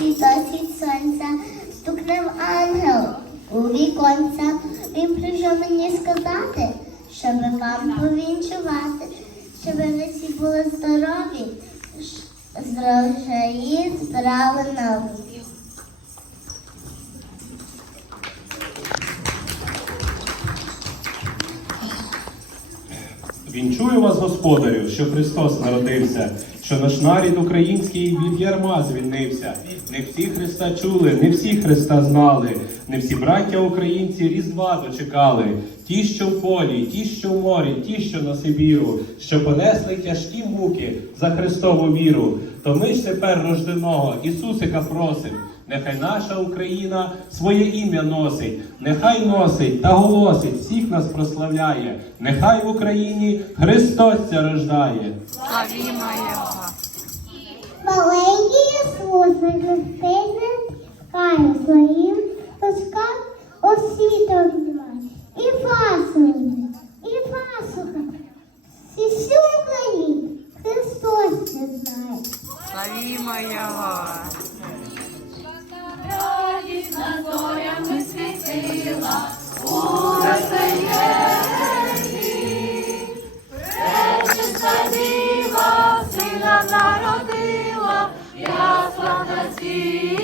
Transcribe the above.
Досить сонця стукнув ангел у віконця. Він прийшов мені сказати, щоб вам повінчувати, щоб ви всі були здорові, ш- з рожаї збирали нові. Вінчую вас, господарю, що Христос народився, що наш нарід український від ярма звільнився. Не всі Христа чули, не всі Христа знали, не всі браття українці Різдва дочекали. Ті, що в полі, ті, що в морі, ті, що на Сибіру, що понесли тяжкі муки за Христову віру. То ми ж тепер рожденого Ісусика просим. Нехай наша Україна своє ім'я носить, нехай носить та голосить, всіх нас прославляє. Нехай в Україні Христос ця рождає. Славімо Його! Маленький Ісус Христина, у своїм Славімо Його! Радісна зорями світила у Вифлеємі. Пречиста діва сина народила, я на сіні.